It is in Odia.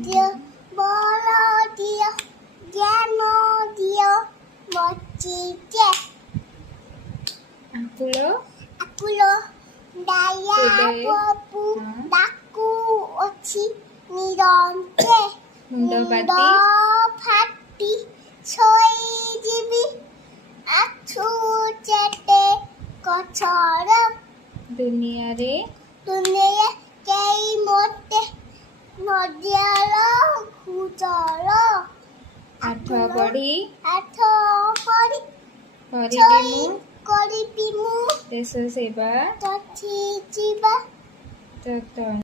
ଦିଅ ବଳ ଦିଅ ଜ୍ଞାନ ଦିଅ ବଚିଛେ ଆକୁଳ ଦୟା ପ୍ରଭୁ ତାକୁ ଅଛି ନିରନ୍ତେ ମୁଣ୍ଡ ଫାଟି ଶୋଇଯିବି ଆଠୁ ଚେଟେ ଗଛର ଦୁନିଆରେ କେହି ମୋତେ ନଦିଆର ଘୁଚର ଆଠ ପଢି କରିବି ମୁଁ ଦେଶ ସେବା ଯିବା ଯତ୍ନ